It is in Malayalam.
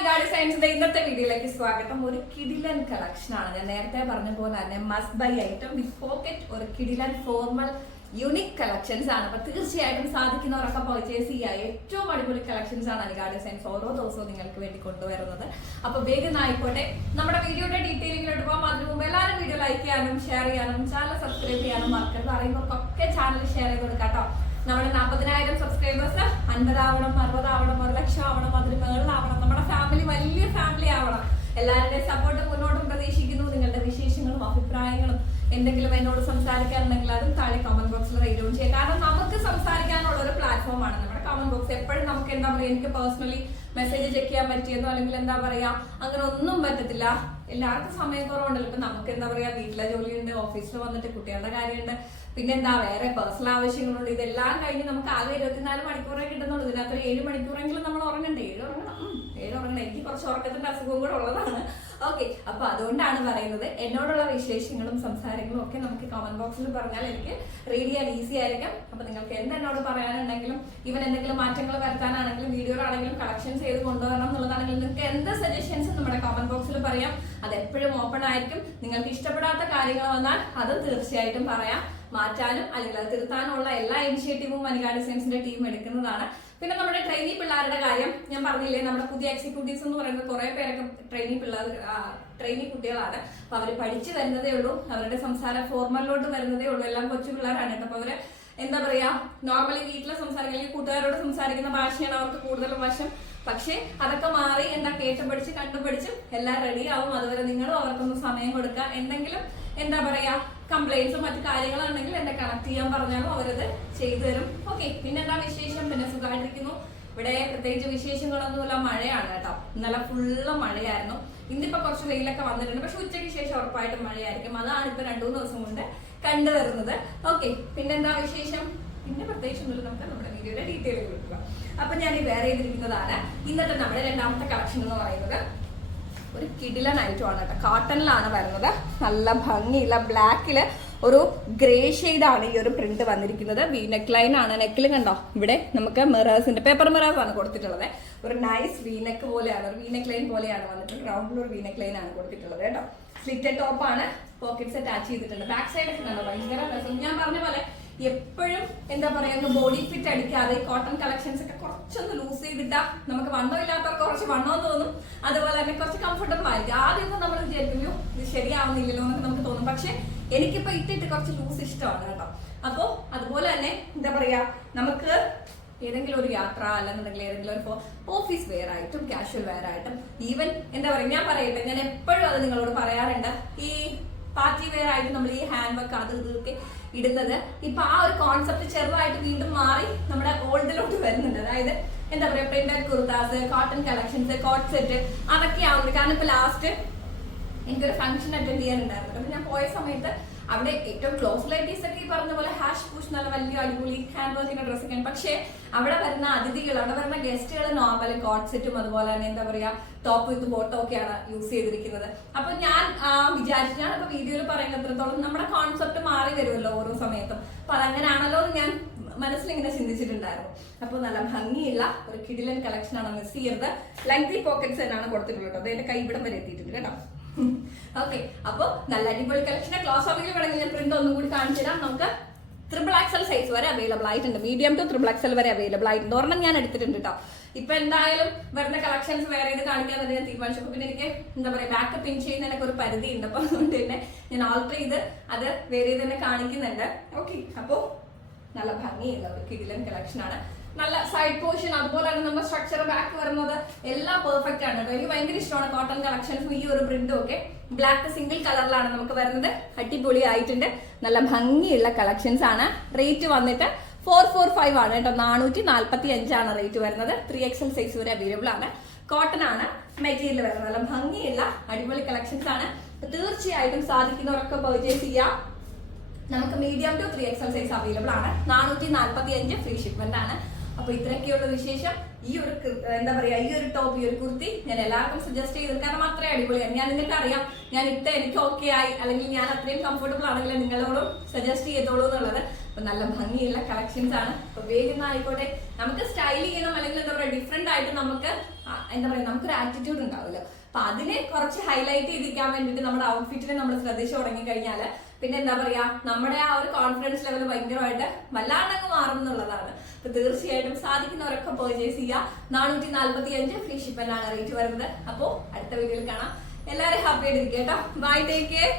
മലയാളി സയൻസ് ഇന്നത്തെ വീഡിയോയിലേക്ക് സ്വാഗതം. ഒരു കിടിലൻ കളക്ഷൻ ആണ്. ഞാൻ നേരത്തെ പറഞ്ഞ പോലെ തന്നെ must buy item with pocket ഒരു കിടിലൻ ഫോർമൽ യുണിക് കളക്ഷൻസ് ആണ്. അപ്പൊ തീർച്ചയായിട്ടും സാധിക്കുന്നവരൊക്കെ പർച്ചേസ് ചെയ്യുക. ഏറ്റവും അടിപൊളി കളക്ഷൻസ് ആണ് അനികാട് സയൻസ് ഓരോ ദിവസവും നിങ്ങൾക്ക് വേണ്ടി കൊണ്ടുവരുന്നത്. അപ്പൊ വേഗം ആയിക്കോട്ടെ. നമ്മുടെ വീഡിയോയുടെ ഡീറ്റെയിലിങ്ങിലോട്ട് പോകാം. അതിന് മുമ്പ് എല്ലാവരും വീഡിയോ ലൈക്ക് ചെയ്യാനും ഷെയർ ചെയ്യാനും ചാനൽ സബ്സ്ക്രൈബ് ചെയ്യാനും മറക്കരുത്. അറിയുന്നവർക്കൊക്കെ ചാനൽ ഷെയർ ചെയ്ത് കൊടുക്കാം കേട്ടോ. നമ്മുടെ നാൽപ്പതിനായിരം സബ്സ്ക്രൈബേഴ്സ് അൻപതാവണം അറുപതാവണം ഒരു ലക്ഷം ആവണം അതിന് മുകളിലാവണം നമ്മുടെ ഫാമിലി വലിയ ഫാമിലി ആവണം എല്ലാവരുടെയും സപ്പോർട്ട് മുന്നോട്ടും പ്രതീക്ഷിക്കുന്നു. നിങ്ങളുടെ വിശേഷങ്ങളും അഭിപ്രായങ്ങളും എന്തെങ്കിലും എന്നോട് സംസാരിക്കാനുണ്ടെങ്കിൽ അതും താഴെ കമന്റ് ബോക്സിൽ റേറ്റ് ഓൺ ചെയ്യുക കാരണം നമുക്ക് സംസാരിക്കാനുള്ള ഒരു പ്ലാറ്റ്ഫോം ആണ്. നമ്മുടെ കമന്റ് ബോക്സ് എപ്പോഴും നമുക്ക് എന്താ പറയുക എനിക്ക് പേഴ്സണലി മെസ്സേജ് ചെക്ക് ചെയ്യാൻ പറ്റിയെന്നോ അല്ലെങ്കിൽ എന്താ പറയാ അങ്ങനെ ഒന്നും പറ്റത്തില്ല. എല്ലാവർക്കും സമയം കുറവുണ്ടല്ലോ. ഇപ്പൊ നമുക്ക് എന്താ പറയാ വീട്ടിലെ ജോലിയുണ്ട് ഓഫീസിൽ വന്നിട്ട് കുട്ടികളുടെ കാര്യമുണ്ട്. പിന്നെന്താ വേറെ പേഴ്സണൽ ആവശ്യങ്ങളുണ്ട്. ഇതെല്ലാം കഴിഞ്ഞ് നമുക്ക് ആകെ ഇരുപത്തിനാല് മണിക്കൂറേ കിട്ടുന്നുള്ളൂ. ഇതിനകത്ത് ഒരു ഏഴ് മണിക്കൂറെങ്കിലും നമ്മൾ ഉറങ്ങണ്ടേ? ഏഴ് ഉറങ്ങണം. ഉം, ഏഴ് ഉറങ്ങണം. എനിക്ക് കുറച്ച് ഉറക്കത്തിന്റെ അസുഖവും കൂടെ ഉള്ളതാണ്. ഓക്കെ അപ്പൊ അതുകൊണ്ടാണ് പറയുന്നത് എന്നോടുള്ള വിശേഷങ്ങളും സംസാരങ്ങളും ഒക്കെ നമുക്ക് കമന്റ് ബോക്സിൽ പറഞ്ഞാൽ എനിക്ക് റീഡ് ചെയ്യാൻ ഈസി ആയിരിക്കും. അപ്പൊ നിങ്ങൾക്ക് എന്ത് എന്നോട് പറയാനുണ്ടെങ്കിലും ഇവൻ എന്തെങ്കിലും മാറ്റങ്ങൾ വരുത്താനാണെങ്കിലും വീഡിയോയിലാണെങ്കിലും കളക്ഷൻ ചെയ്ത് കൊണ്ടുവരണം എന്നുള്ളതാണെങ്കിലും നിങ്ങൾക്ക് എന്ത് സജഷൻസും നമ്മുടെ കമന്റ് ബോക്സിൽ പറയാം. അത് എപ്പോഴും ഓപ്പൺ ആയിരിക്കും. നിങ്ങൾക്ക് ഇഷ്ടപ്പെടാത്ത കാര്യങ്ങൾ വന്നാൽ അത് തീർച്ചയായിട്ടും പറയാം. മാറ്റാനും അല്ലെങ്കിൽ അത് തിരുത്താനുള്ള എല്ലാ ഇനിഷ്യേറ്റീവും മനികാ ഡിസൈൻസിന്റെ ടീം എടുക്കുന്നതാണ്. പിന്നെ നമ്മുടെ ട്രെയിനി പിള്ളേരുടെ കാര്യം ഞാൻ പറഞ്ഞില്ലേ നമ്മുടെ പുതിയ എക്സിക്യൂട്ടീവ്സ് എന്ന് പറയുന്നത് കുറെ പേരൊക്കെ ട്രെയിനി പിള്ളേർ ട്രെയിനി കുട്ടികളാണ്. അപ്പൊ അവർ പഠിച്ചു വരുന്നതേ ഉള്ളൂ. അവരുടെ സംസാരം ഫോർമലിലോട്ട് വരുന്നതേ ഉള്ളൂ. എല്ലാം കൊച്ചു പിള്ളേരാണ് കേട്ടോ. അപ്പൊ അവർ എന്താ പറയാ നോർമലി വീട്ടിലെ സംസാരിക്കുക അല്ലെങ്കിൽ കൂട്ടുകാരോട് സംസാരിക്കുന്ന ഭാഷയാണ് അവർക്ക് കൂടുതൽ വശം. പക്ഷേ അതൊക്കെ മാറി എന്താ കേട്ട് പഠിച്ച് കണ്ടു പഠിച്ച് എല്ലാം റെഡി ആവും. അതുവരെ നിങ്ങളും അവർക്കൊന്ന് സമയം കൊടുക്കുക. എന്തെങ്കിലും എന്താ പറയാ കംപ്ലൈൻസും മറ്റു കാര്യങ്ങളാണെങ്കിൽ എന്നെ കണക്ട് ചെയ്യാൻ പറഞ്ഞാലും അവരത് ചെയ്തു തരും. ഓക്കെ പിന്നെന്താ വിശേഷം? പിന്നെ സുഖമായിട്ടിരിക്കുന്നു. ഇവിടെ പ്രത്യേകിച്ച് വിശേഷങ്ങളൊന്നുമില്ല മഴയാണ് കേട്ടോ. ഇന്നലെ ഫുള്ള് മഴയായിരുന്നു. ഇന്നിപ്പോ കുറച്ച് വെയിലൊക്കെ വന്നിട്ടുണ്ട്. പക്ഷെ ഉച്ചയ്ക്ക് ശേഷം ഉറപ്പായിട്ടും മഴയായിരിക്കും. അതാണ് ഇപ്പൊ രണ്ടു മൂന്ന് ദിവസം കൊണ്ട് കണ്ടുവരുന്നത്. ഓക്കെ പിന്നെന്താ വിശേഷം? പിന്നെ പ്രത്യേകിച്ച് ഒന്നുമില്ല നമുക്ക് നമ്മുടെ വീഡിയോയുടെ ഡീറ്റെയിൽ കൊടുക്കുക അപ്പൊ ഞാൻ വേറെ ചെയ്തിരിക്കുന്നതാണ്. ഇന്നത്തെ നമ്മുടെ രണ്ടാമത്തെ കളക്ഷൻ എന്ന് പറയുന്നത് ഒരു കിടിലൻ ഐറ്റം ആണ് കേട്ടോ. കോട്ടണിലാണ് വരുന്നത്. നല്ല ഭംഗിയുള്ള ബ്ലാക്കിൽ ഒരു ഗ്രേ ആണ് ഈ ഒരു പ്രിന്റ് വന്നിരിക്കുന്നത്. വി നെക്ക് ലൈൻ ആണ് നെക്കിൽ കണ്ടോ? ഇവിടെ നമുക്ക് മിറേഴ്സിന്റെ പേപ്പർ മിറേഴ്സ് ആണ് കൊടുത്തിട്ടുള്ളത്. ഒരു നൈസ് വി നെക്ക് പോലെയാണ് ഒരു വി നെക്ക് ലൈൻ പോലെയാണ് വന്നിട്ടുള്ളത്. റൗണ്ടിൽ ഒരു വി നെക്ക് ലൈൻ ആണ് കൊടുത്തിട്ടുള്ളത് കേട്ടോ. സ്ലിറ്റഡ് ടോപ്പാണ് പോക്കറ്റ്സ് അറ്റാച്ച് ചെയ്തിട്ടുണ്ട്. ബാക്ക് സൈഡ് കണ്ടോ? ഭയങ്കര ഞാൻ പറഞ്ഞ പോലെ എപ്പോഴും എന്താ പറയുക ബോഡി ഫിറ്റ് അടിക്കാതെ കോട്ടൺ കളക്ഷൻസ് ഒക്കെ കുറച്ചൊന്ന് ലൂസ് ചെയ്തിട്ടാ നമുക്ക് വണ്ണം ഇല്ലാത്തവർക്ക് കുറച്ച് വണ്ണം തോന്നും. അതുപോലെ തന്നെ കുറച്ച് കംഫർട്ടബിൾ ആയിരിക്കും. ആദ്യമൊന്നും നമ്മൾ വിചാരിക്കുന്നു ഇത് ശരിയാവുന്നില്ലല്ലോ എന്നൊക്കെ നമുക്ക് തോന്നും. പക്ഷെ എനിക്കിപ്പോ ഇട്ടിട്ട് കുറച്ച് ലൂസ് ഇഷ്ടമാണ് കേട്ടോ. അപ്പോ അതുപോലെ തന്നെ എന്താ പറയാ നമുക്ക് ഏതെങ്കിലും ഒരു യാത്ര അല്ലെന്നുണ്ടെങ്കിൽ ഏതെങ്കിലും ഒരു ഓഫീസ് വെയർ ആയിട്ടും കാഷ്വൽ വെയർ ആയിട്ടും ഈവൻ എന്താ പറയുക ഞാൻ പറയട്ടെ ഞാൻ എപ്പോഴും അത് നിങ്ങളോട് പറയാറുണ്ട്. ഈ പാർട്ടി വെയർ ആയിട്ട് നമ്മൾ ഈ ഹാൻഡ് വർക്ക് അത് ഇതൊക്കെ ഇടുന്നത്. ഇപ്പൊ ആ ഒരു കോൺസെപ്റ്റ് ചെറുതായിട്ട് വീണ്ടും മാറി നമ്മുടെ ഓൾഡിലോട്ട് വരുന്നുണ്ട്. അതായത് എന്താ പറയാ printed kurtas cotton collections coat set അതൊക്കെ ആവുന്നുണ്ട് കാരണം ഇപ്പൊ ലാസ്റ്റ് എനിക്കൊരു ഫംഗ്ഷൻ അറ്റൻഡ് ചെയ്യാനുണ്ടായിരുന്നു. അപ്പൊ ഞാൻ പോയ സമയത്ത് അവിടെ ഏറ്റവും ക്ലോസ് ലൈറ്റീസ് ഒക്കെ ഈ പറഞ്ഞ പോലെ ഹാഷ് പുഷ് നല്ല വലിയ അടിപൊളി ഹാൻഡ് വർക്കിന്റെ ഡ്രസ്സൊക്കെയാണ് പക്ഷേ അവിടെ വരുന്ന അതിഥികൾ അവിടെ വരുന്ന ഗസ്റ്റുകൾ നോർമൽ കോട്ട് സെറ്റും അതുപോലെ തന്നെ എന്താ പറയാ ടോപ്പ് വിത്ത് ബോട്ടോ ഒക്കെയാണ് യൂസ് ചെയ്തിരിക്കുന്നത്. അപ്പൊ ഞാൻ വിചാരിച്ചു ഞാൻ ഇപ്പൊ വീഡിയോയിൽ പറയുന്ന എത്രത്തോളം നമ്മുടെ കോൺസെപ്റ്റ് മാറി വരുമല്ലോ ഓരോ സമയത്തും. അപ്പൊ അതങ്ങനെയാണല്ലോ എന്ന് ഞാൻ മനസ്സിലിങ്ങനെ ചിന്തിച്ചിട്ടുണ്ടായിരുന്നു. അപ്പൊ നല്ല ഭംഗിയുള്ള ഒരു കിടിലൻ കളക്ഷൻ ആണ് മിസ് ചെയ്യരുത്. ലെങ്തി പോക്കറ്റ്സ് തന്നെയാണ് കൊടുത്തിട്ടുള്ളത് അതിന്റെ കൈ ഇവിടം വരെ എത്തിയിട്ടുണ്ട് കേട്ടോ. ഓക്കെ അപ്പൊ നല്ല അടിപൊളി കളക്ഷൻ ക്ലോസ് ഓഫിൽ വേണമെങ്കിൽ ഞാൻ പ്രിന്റ് ഒന്നും കൂടി കാണിച്ചു തരാം. നമുക്ക് ട്രിപ്പിൾ എക്സൽ സൈസ് വരെ അവൈലബിൾ ആയിട്ടുണ്ട്. മീഡിയം ടു ട്രിപ്പിൾ എക്സൽ വരെ അവൈലബിൾ ആയിട്ടുണ്ട്. ഒരെണ്ണം ഞാൻ എടുത്തിട്ടുണ്ട് കേട്ടോ ഇപ്പൊ എന്തായാലും വരുന്ന കളക്ഷൻസ് വേറെ ഇത് കാണിക്കാൻ തന്നെ ഞാൻ തീരുമാനിച്ചു. പിന്നെ എനിക്ക് എന്താ പറയാ ബാക്ക് പിൻ ചെയ്യുന്നതിനൊക്കെ ഒരു പരിധി ഉണ്ട് അപ്പൊ അതുകൊണ്ട് തന്നെ ഞാൻ ആൾട്ടർ ചെയ്ത് അത് വേറെ തന്നെ കാണിക്കുന്നുണ്ട്. ഓക്കെ അപ്പോ നല്ല ഭംഗിയുള്ള ഒരു കിടിലൻ കളക്ഷൻ ആണ്. നല്ല സൈഡ് പോർഷൻ അതുപോലെ തന്നെ നമ്മുടെ സ്ട്രക്ചർ ബാക്ക് വരുന്നത്. എല്ലാം പെർഫെക്റ്റ് ആണ് കേട്ടോ. എനിക്ക് ഭയങ്കര ഇഷ്ടമാണ് കോട്ടൺ കളക്ഷൻസും ഈ ഒരു പ്രിന്റും ഒക്കെ. ബ്ലാക്ക് സിംഗിൾ കളറിലാണ് നമുക്ക് വരുന്നത്. അടിപൊളി ആയിട്ടുണ്ട് നല്ല ഭംഗിയുള്ള കളക്ഷൻസ് ആണ്. റേറ്റ് വന്നിട്ട് ഫോർ ഫോർ ഫൈവ് ആണ് കേട്ടോ. നാനൂറ്റി നാൽപ്പത്തി അഞ്ചാണ് റേറ്റ് വരുന്നത് ത്രീ എക്സൽ സൈസ് വരെ അവൈലബിൾ ആണ്. കോട്ടൺ ആണ് മെറ്റീരിയൽ വരുന്നത്. നല്ല ഭംഗിയുള്ള അടിപൊളി കളക്ഷൻസ് ആണ്. തീർച്ചയായിട്ടും സാധിക്കുന്നവരൊക്കെ പർച്ചേസ് ചെയ്യാം. നമുക്ക് medium to three XL size available ആണ്. നാനൂറ്റി നാൽപ്പത്തി അഞ്ച് ഫ്രീ ഷിപ്മെന്റ് ആണ്. അപ്പൊ ഇത്രയൊക്കെയുള്ള വിശേഷം. ഈ ഒരു എന്താ പറയാ ഈ ഒരു ടോപ്പ് ഈ ഒരു കുർത്തി ഞാൻ എല്ലാവർക്കും സജസ്റ്റ് ചെയ്തത് കാരണം അത്രയും അടിപൊളിയാണ്. ഞാൻ നിങ്ങൾക്ക് അറിയാം ഞാൻ ഇട്ട എനിക്ക് ഓക്കെ ആയി. അല്ലെങ്കിൽ ഞാൻ അത്രയും കംഫർട്ടബിൾ ആണെങ്കിൽ നിങ്ങളോടും സജസ്റ്റ് ചെയ്തോളൂ എന്നുള്ളത്. അപ്പൊ നല്ല ഭംഗിയുള്ള കളക്ഷൻസ് ആണ്. അപ്പൊ വേഗം ആയിക്കോട്ടെ. നമുക്ക് സ്റ്റൈൽ ചെയ്യണം. അല്ലെങ്കിൽ എന്താ പറയുക ഡിഫറെന്റ് ആയിട്ട് നമുക്ക് എന്താ പറയുക നമുക്കൊരു ആറ്റിറ്റ്യൂഡ് അപ്പൊ അതിനെ കുറച്ച് ഹൈലൈറ്റ് ചെയ്തിരിക്കാൻ വേണ്ടിയിട്ട് നമ്മുടെ ഔട്ട്ഫിറ്റിനെ നമ്മൾ ശ്രദ്ധിച്ചു തുടങ്ങി കഴിഞ്ഞാൽ പിന്നെ എന്താ പറയാ നമ്മുടെ ആ ഒരു കോൺഫിഡൻസ് ലെവൽ ഭയങ്കരമായിട്ട് വല്ലാണ്ടങ്ങ് മാറും എന്നുള്ളതാണ് അപ്പൊ തീർച്ചയായിട്ടും സാധിക്കുന്നവരൊക്കെ പർച്ചേസ് ചെയ്യുക. നാനൂറ്റി നാല്പത്തി അഞ്ച് ഫ്രീ ആണ് റേറ്റ് വരുന്നത്. അപ്പോ അടുത്ത വീഡിയോയിൽ കാണാം. എല്ലാവരും ഹാപ്പി ആയിട്ടിരിക്കും കേട്ടോ. Bye take care